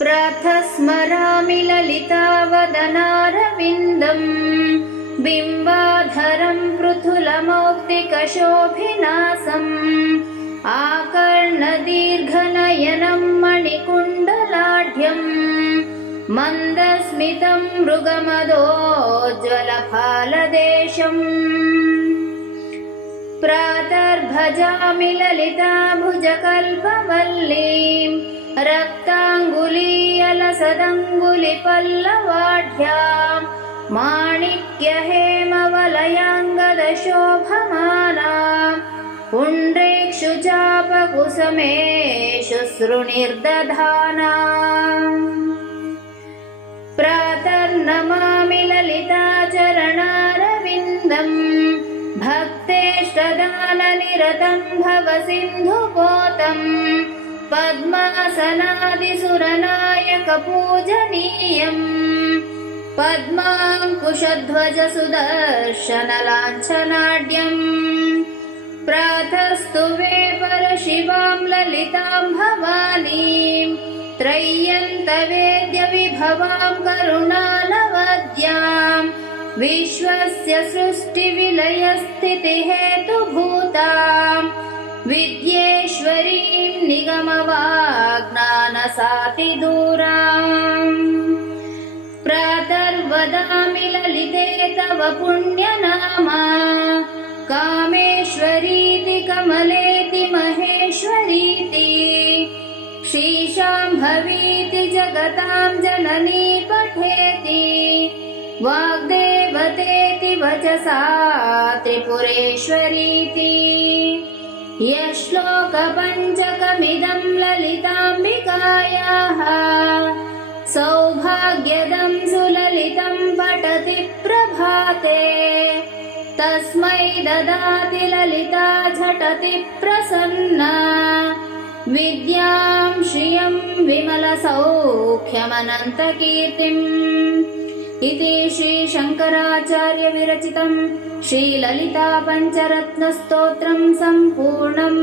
प्रातस्मरामि ललितावदनारविन्दम् बिम्बाधरं पृथुलमौक्तिकशोभिनासम् आकर्णदीर्घनयनं मणिकुण्डलाढ्यम् मन्दस्मितं मृगमदोज्ज्वलफालदेशम् प्रातर्भजामि ललिताभुजकल्पवल्लीं रक्ताङ्गुलीयलसदङ्गुलिपल्लवाढ्यां माणिक्यहेमवलयाङ्गदशोभमानां पुण्ड्रेक्षुचापकुसुमेषु सृणिर्दधानाम् प्रातर्नमामि ललिताचरणारविन्दम् भक्तेष्टदाननिरतं भवसिन्धुपोतम् पद्मासनादिसुरनायकपूजनीयम् पद्माङ्कुशध्वजसुदर्शनलाञ्छनाढ्यम् प्रातस्तुवे परशिवां ललितां भवानीं त्रय्यन्तवेद्यविभवां करुणालवद्यां विश्वस्य सृष्टिविलयस्थितिहेतुभूतां विद्येश्वरीं निगमवाग्ज्ञानसातिदूराम् प्रातर्वदामि ललिते तव पुण्यनामा कामेश्वरीति कमलेति महेश्वरीति शीशाम्भवीति जगतां जननी पठेति वाग्देवतेति वचसा त्रिपुरेश्वरीति यश्लोकपञ्चकमिदं ललिताम्बिकायाः सौभाग्यदं सुललितं पठति प्रभाते तस्मै ददाति ललिता झटति प्रसन्ना विद्यां श्रियं विमलसौख्यमनन्तकीर्तिम् इति श्रीशङ्कराचार्य विरचितं श्रीललिता पञ्चरत्नस्तोत्रं सम्पूर्णम्।